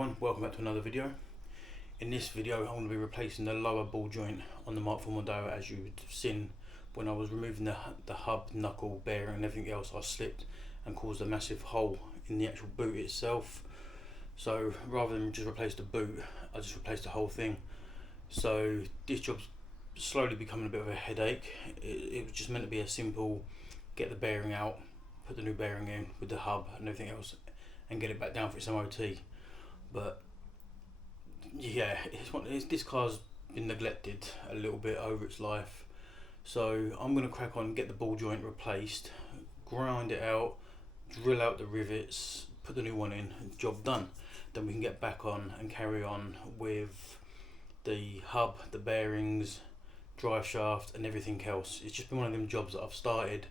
everyone, welcome back to another video. In this video I'm going to be replacing the lower ball joint on the mk4 Mondeo. As you've seen, when I was removing the hub, knuckle, bearing and everything else, I slipped and caused a massive hole in the actual boot itself. So rather than just replace the boot, I just replaced the whole thing. So this job's slowly becoming a bit of a headache. It was just meant to be a simple get the bearing out, put the new bearing in with the hub and everything else, and get it back down for its MOT. But yeah, this car's been neglected a little bit over its life, so I'm going to crack on, get the ball joint replaced, grind it out, drill out the rivets, put the new one in, and job done. Then we can get back on and carry on with the hub, the bearings, drive shaft and everything else. It's just been one of them jobs that I've started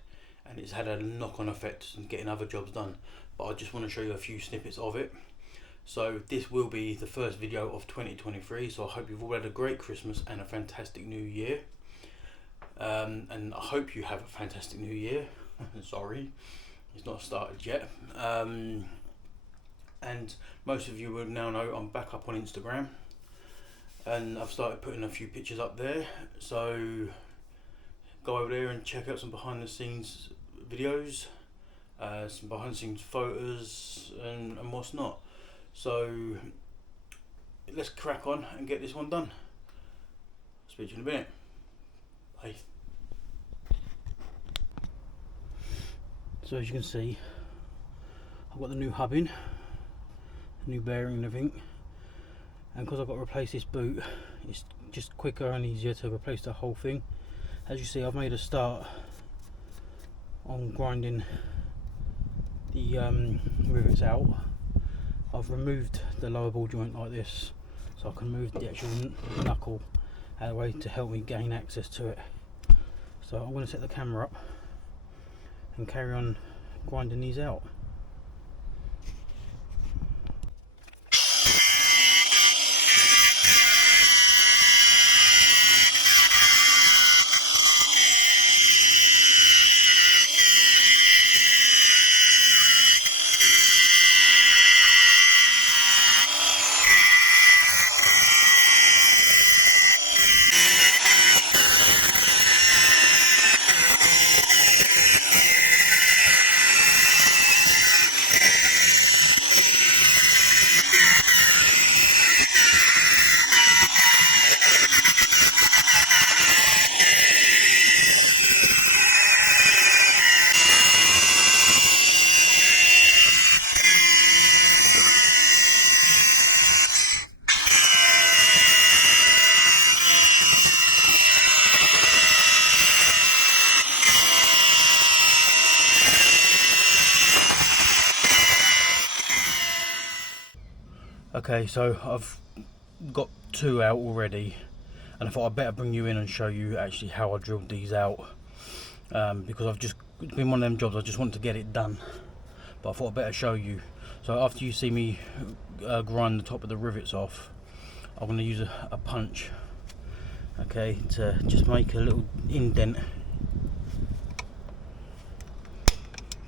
and it's had a knock-on effect in getting other jobs done, but I just want to show you a few snippets of it. So this will be the first video of 2023, so I hope you've all had a great Christmas and a fantastic new year, and I hope you have a fantastic new year. Sorry, it's not started yet. And most of you will now know I'm back up on Instagram and I've started putting a few pictures up there, so go over there and check out some behind the scenes videos, some behind the scenes photos and what's not. So let's crack on and get this one done. Speak to you in a minute. Bye. So as you can see, I've got the new hub in, new bearing and everything, and because I've got to replace this boot, it's just quicker and easier to replace the whole thing. As you see, I've made a start on grinding the rivets out. I've removed the lower ball joint like this, so I can move the actual knuckle out of the way to help me gain access to it. So I'm going to set the camera up and carry on grinding these out. Okay, so I've got two out already, and I thought I'd better bring you in and show you actually how I drilled these out, because it's been one of them jobs I just wanted to get it done, but I thought I'd better show you. So after you see me grind the top of the rivets off, I'm going to use a punch, okay, to just make a little indent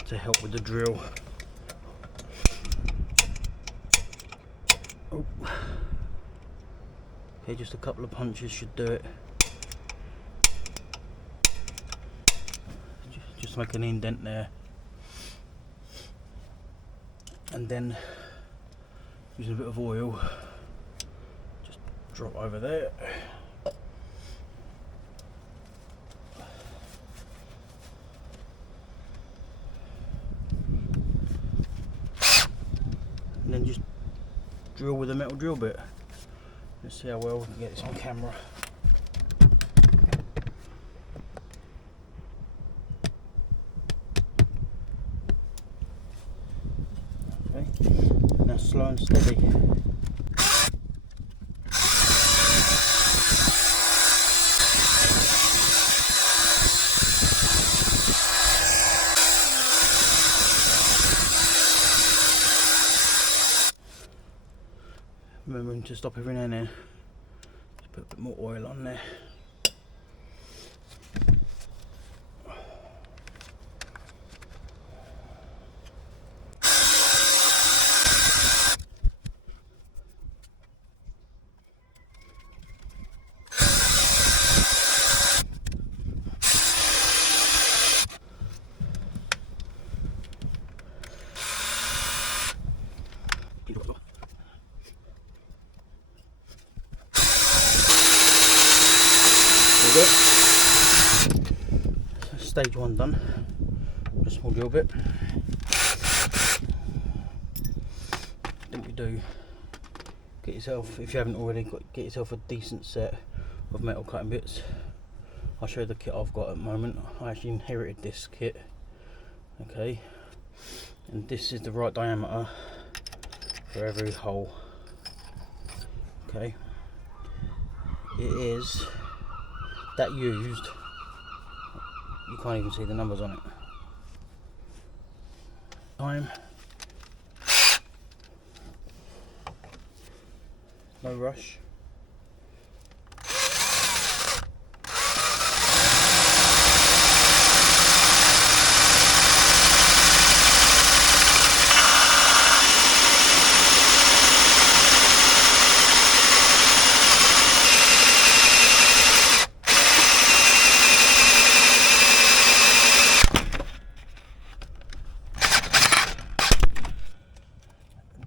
to help with the drill. Oh. Okay, just a couple of punches should do it. Just make an indent there, and then using a bit of oil, just drop over there. And then just drill with a metal drill bit. Let's see how well we can get this on camera. Okay, now slow and steady. Remembering to stop every now and then. Just put a bit more oil on there. So stage 1 done. A small drill bit. Then we do get yourself, if you haven't already, get yourself a decent set of metal cutting bits. I'll show you the kit I've got at the moment. I actually inherited this kit. Okay, and this is the right diameter for every hole. Okay, it is that used, you can't even see the numbers on it. Time, no rush.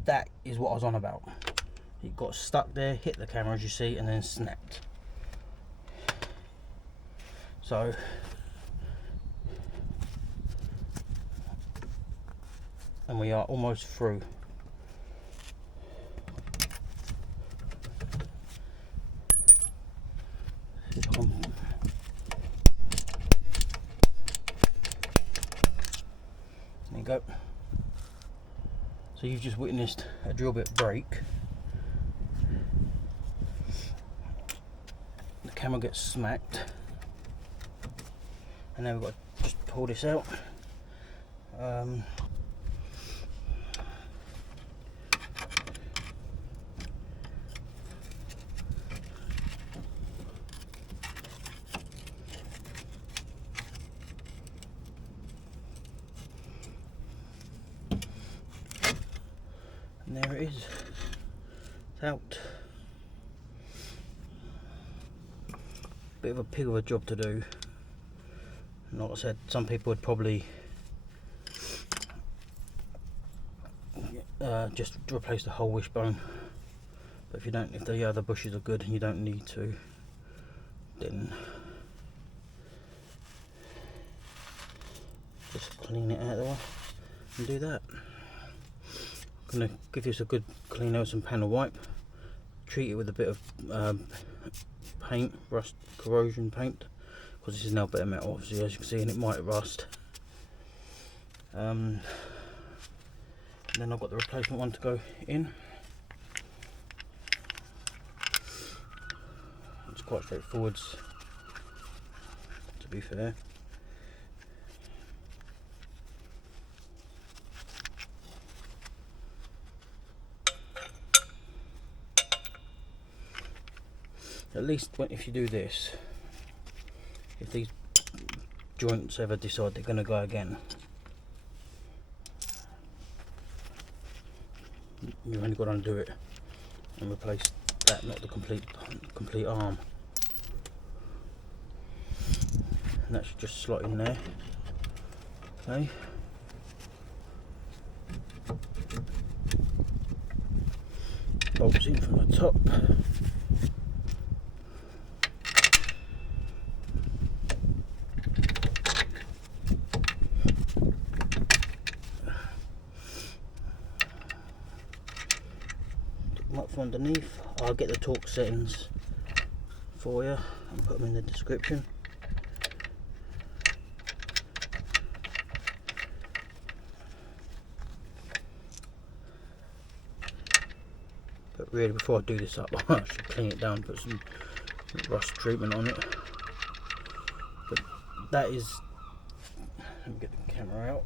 That is what I was on about. It got stuck there, hit the camera as you see, and then snapped. So and we are almost through. There you go. So you've just witnessed a drill bit break. The camera gets smacked, and now we've got to just pull this out. And there it is, it's out. Bit of a pig of a job to do. And like I said, some people would probably just replace the whole wishbone, but if you don't, if the other bushes are good and you don't need to, then just clean it out of the way and do that. I'm going to give this a good clean out with some panel wipe, treat it with a bit of paint, rust corrosion paint, because this is now better metal obviously, as you can see, and it might rust. And then I've got the replacement one to go in. It's quite straightforward, to be fair. At least if you do this, if these joints ever decide they're going to go again, you've only got to undo it and replace that, not the complete arm. And that should just slot in there. Okay. Bolts in from the top. Up from underneath. I'll get the torque settings for you and put them in the description. But really, before I do this up, I should clean it down, put some rust treatment on it. But that is, let me get the camera out.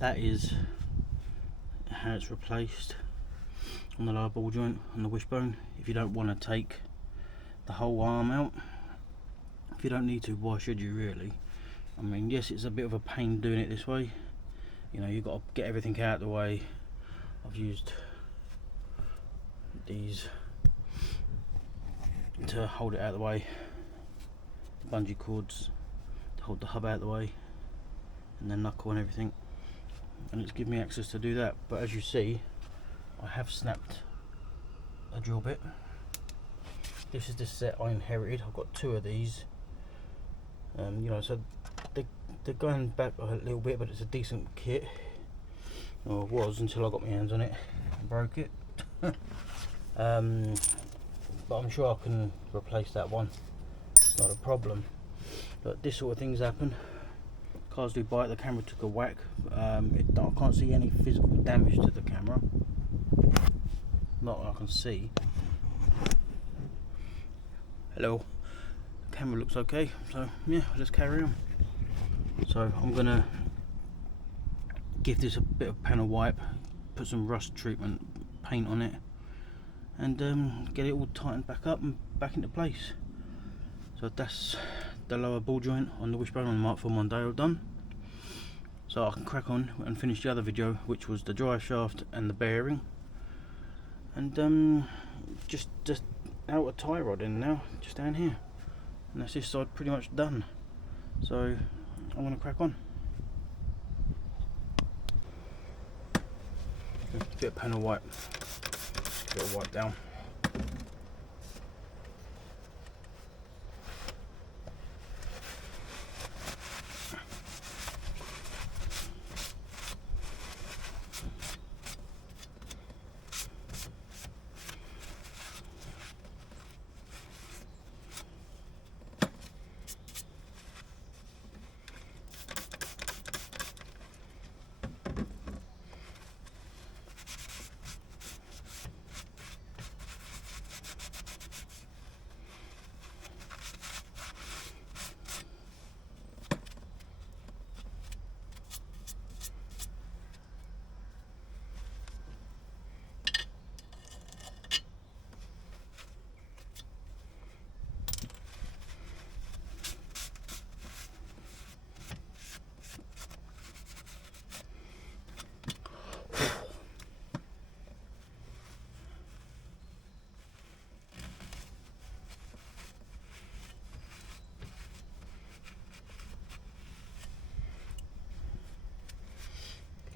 That is how it's replaced on the lower ball joint on the wishbone. If you don't want to take the whole arm out, if you don't need to, why should you really? I mean, yes, it's a bit of a pain doing it this way. You know, you've got to get everything out of the way. I've used these to hold it out of the way, bungee cords to hold the hub out of the way, and then knuckle and everything. and it's given me access to do that. But as you see, I have snapped a drill bit. This is the set I inherited. I've got 2 of these. You know, so they're going back a little bit, but it's a decent kit. Or it was, until I got my hands on it and broke it. But I'm sure I can replace that one. It's not a problem. But this sort of things happen. Cars do bite. The camera took a whack. I can't see any physical damage to the camera. Not that I can see. Hello. The camera looks okay. So yeah, let's carry on. So I'm gonna give this a bit of panel wipe, put some rust treatment paint on it, and get it all tightened back up and back into place. So that's the lower ball joint on the wishbone on the Mark IV Mondeo done. So I can crack on and finish the other video, which was the drive shaft and the bearing, and just out a tie rod in now, just down here, and that's this side pretty much done. So I'm gonna crack on. Bit of panel wipe, bit of wipe down.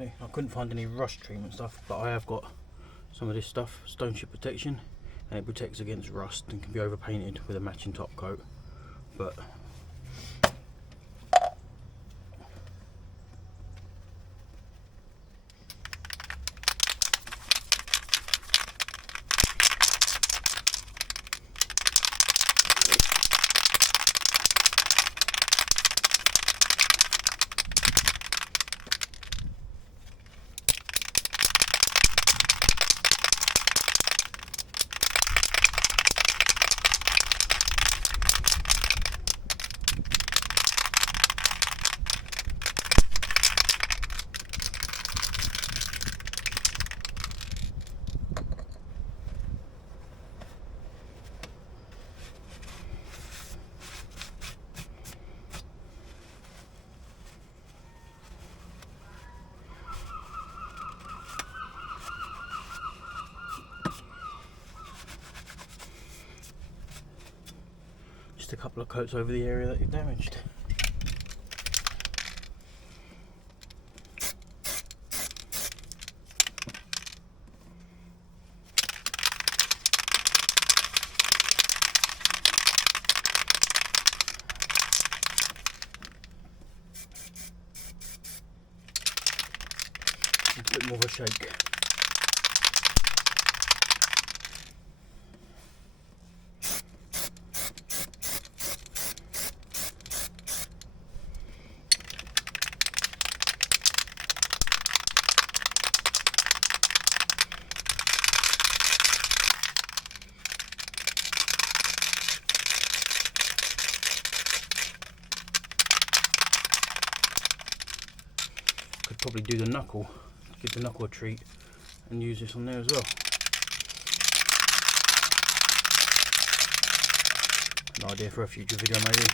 Okay, I couldn't find any rust treatment stuff, but I have got some of this stuff, stone chip protection, and it protects against rust and can be overpainted with a matching top coat. But just a couple of coats over the area that you've damaged. A bit more of a shake. Could probably do the knuckle, give the knuckle a treat and use this on there as well. An idea for a future video maybe.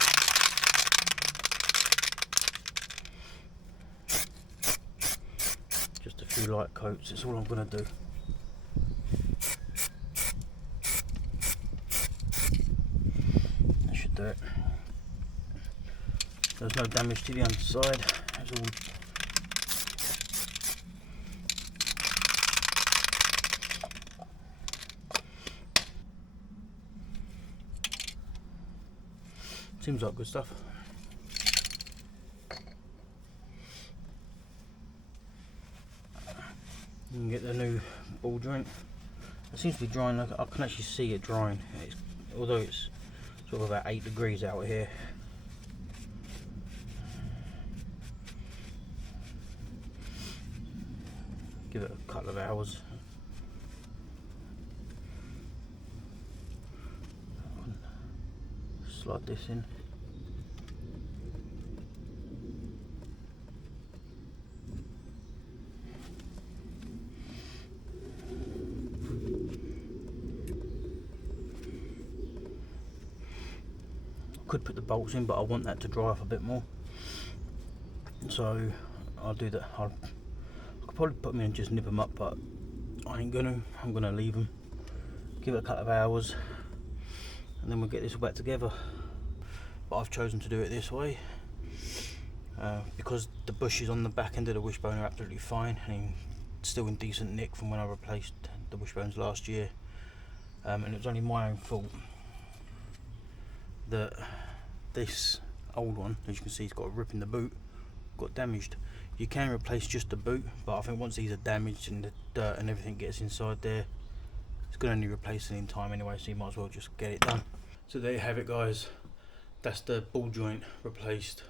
Just a few light coats, that's all I'm going to do. That should do it. There's no damage to the underside, it's all Seems like good stuff. You can get the new ball joint. It seems to be drying. Like I can actually see it drying. Although it's sort of about 8 degrees out here. Give it a couple of hours. Slide this in. Could put the bolts in, but I want that to dry off a bit more, so I'll do that. I could probably put them in and just nip them up, but I ain't gonna. I'm gonna leave them, give it a couple of hours, and then we'll get this all back together. But I've chosen to do it this way because the bushes on the back end of the wishbone are absolutely fine and still in decent nick from when I replaced the wishbones last year, and it was only my own fault that this old one, as you can see, it's got a rip in the boot, got damaged. You can replace just the boot, but I think once these are damaged and the dirt and everything gets inside there, it's going to only replace it in time anyway, so you might as well just get it done. So there you have it, guys. That's the ball joint replaced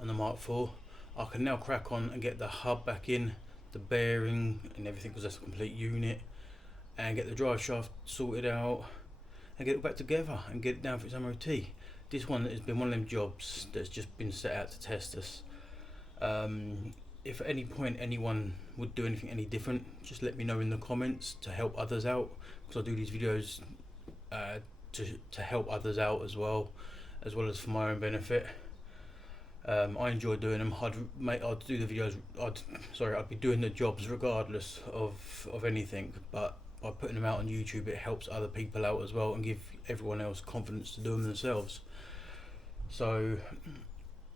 on the Mark IV. I can now crack on and get the hub back in, the bearing and everything, because that's a complete unit, and get the drive shaft sorted out and get it back together and get it down for its MOT. This one has been one of them jobs that's just been set out to test us. If at any point anyone would do anything any different, just let me know in the comments to help others out, because I do these videos to help others out as well as for my own benefit. I enjoy doing them. I'd do the videos. I'd be doing the jobs regardless of anything, but by putting them out on YouTube, it helps other people out as well and give everyone else confidence to do them themselves. So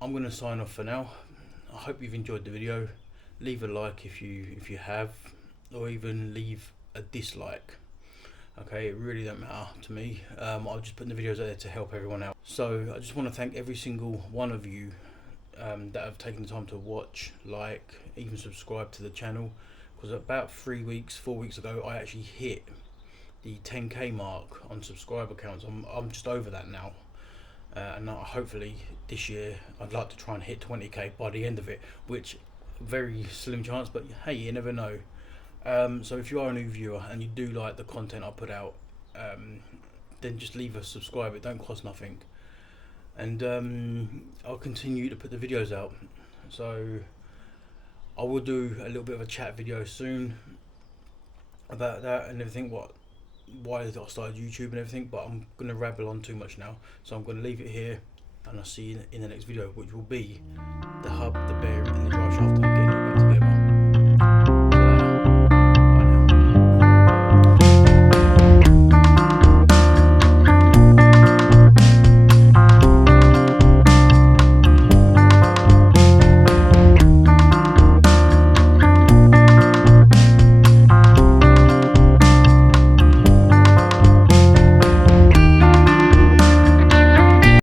I'm going to sign off for now. I hope you've enjoyed the video. Leave a like if you have, or even leave a dislike. Okay, it really don't matter to me. I'll just put the videos out there to help everyone out. So I just want to thank every single one of you that have taken the time to watch, like, even subscribe to the channel. Because about 4 weeks ago, I actually hit the 10k mark on subscriber counts. I'm just over that now, and hopefully this year I'd like to try and hit 20k by the end of it, which very slim chance, but hey, you never know. So if you are a new viewer and you do like the content I put out, then just leave a subscribe. It don't cost nothing, and I'll continue to put the videos out. So I will do a little bit of a chat video soon about that and everything, why I started YouTube and everything, but I'm going to rabble on too much now, so I'm going to leave it here, and I'll see you in the next video, which will be the hub, the bearing and the drive shaft.